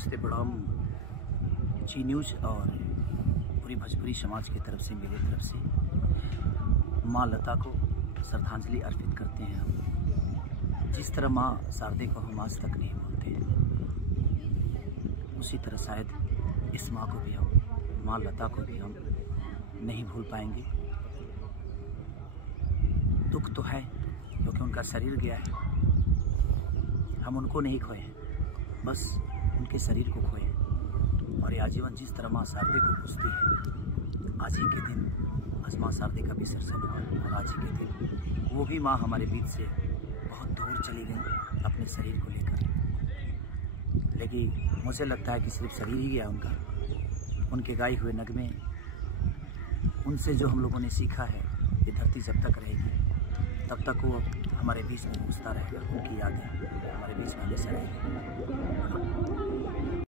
नमस्ते प्रणाम जी न्यूज़ और पूरी भोजपुरी समाज की तरफ से, मेरी तरफ से माँ लता को श्रद्धांजलि अर्पित करते हैं हम। जिस तरह माँ शारदे को हम आज तक नहीं भूलते, उसी तरह शायद इस माँ को भी हम, माँ लता को भी हम नहीं भूल पाएंगे। दुख तो है क्योंकि उनका शरीर गया है, हम उनको नहीं खोए हैं, बस उनके शरीर को खोए हैं। और ये आजीवन जिस तरह माँ शारदे को पूजती है, आज ही के दिन आज माँ शारदे का विसर्जन हुआ और आज ही के दिन वो भी माँ हमारे बीच से बहुत दूर चली गई अपने शरीर को लेकर। लेकिन मुझे लगता है कि सिर्फ शरीर ही गया उनका, उनके गाए हुए नगमे, उनसे जो हम लोगों ने सीखा है, ये धरती जब तक रहेगी तब तक वो हमारे बीच में गूंजता रहेगा, उनकी यादें हमारे बीच में हमेशा रहेगी।